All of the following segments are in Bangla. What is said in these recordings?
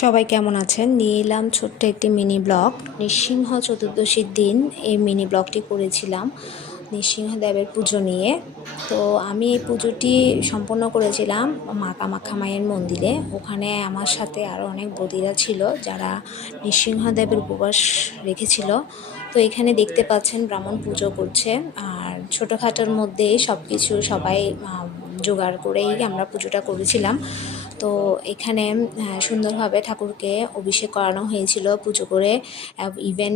সবাই কেমন আছেন? নিয়ে এলাম ছোট্ট একটি মিনি ব্লগ। নৃসিংহ চতুর্দশীর দিন এই মিনি ব্লগটি করেছিলাম নৃসিংহদেবের পুজো নিয়ে। তো আমি এই পুজোটি সম্পন্ন করেছিলাম মা কামাখ্যা মায়ের মন্দিরে। ওখানে আমার সাথে আরও অনেক বৌদিরা ছিল যারা নৃসিংহদেবের উপবাস রেখেছিল। তো এখানে দেখতে পাচ্ছেন ব্রাহ্মণ পুজো করছে, আর ছোটোখাটোর মধ্যেই সব কিছু সবাই জোগাড় করেই আমরা পুজোটা করেছিলাম। তো এখানে সুন্দরভাবে ঠাকুরকে অভিষেক করানো হয়েছিল পুজো করে। ইভেন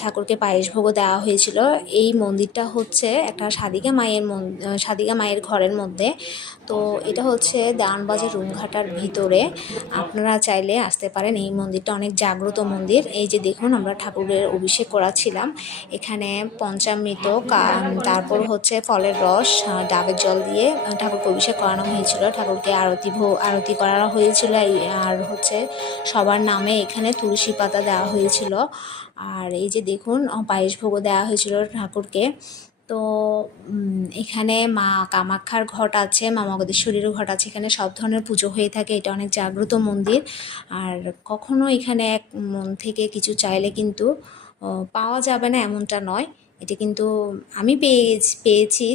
ঠাকুরকে পায়েস ভোগও দেওয়া হয়েছিল। এই মন্দিরটা হচ্ছে একটা সাধিকা মায়ের ঘরের মধ্যে। তো এটা হচ্ছে দেওয়ানবাজার রুমঘাটার ভিতরে। আপনারা চাইলে আসতে পারেন। এই মন্দিরটা অনেক জাগ্রত মন্দির। এই যে দেখুন, আমরা ঠাকুরের অভিষেক করাচ্ছিলাম। এখানে পঞ্চামৃত, তারপর হচ্ছে ফলের রস, ডাবের জল দিয়ে ঠাকুরকে অভিষেক করানো হয়েছিল। ঠাকুরকে আরতি করা হয়েছিল। আর হচ্ছে সবার নামে এখানে তুলসী পাতা দেওয়া হয়েছিল। আর এই যে দেখুন, পায়েস ভোগও দেওয়া হয়েছিল ঠাকুরকে। তো এখানে মা কামাখ্যার ঘট আছে, মা মগদেশ্বরীরও ঘট আছে। এখানে সব ধরনের পুজো হয়ে থাকে। এটা অনেক জাগ্রত মন্দির। আর কখনো এখানে এক মন থেকে কিছু চাইলে কিন্তু পাওয়া যাবে না এমনটা নয়। এটা কিন্তু আমি পেয়েছি,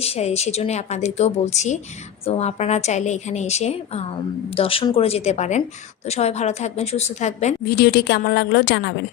সেজন্য আপনাদেরকেও বলছি। তো আপনারা চাইলে এখানে এসে দর্শন করে যেতে পারেন। তো সবাই ভালো থাকবেন, সুস্থ থাকবেন। ভিডিওটি কেমন লাগলো জানাবেন।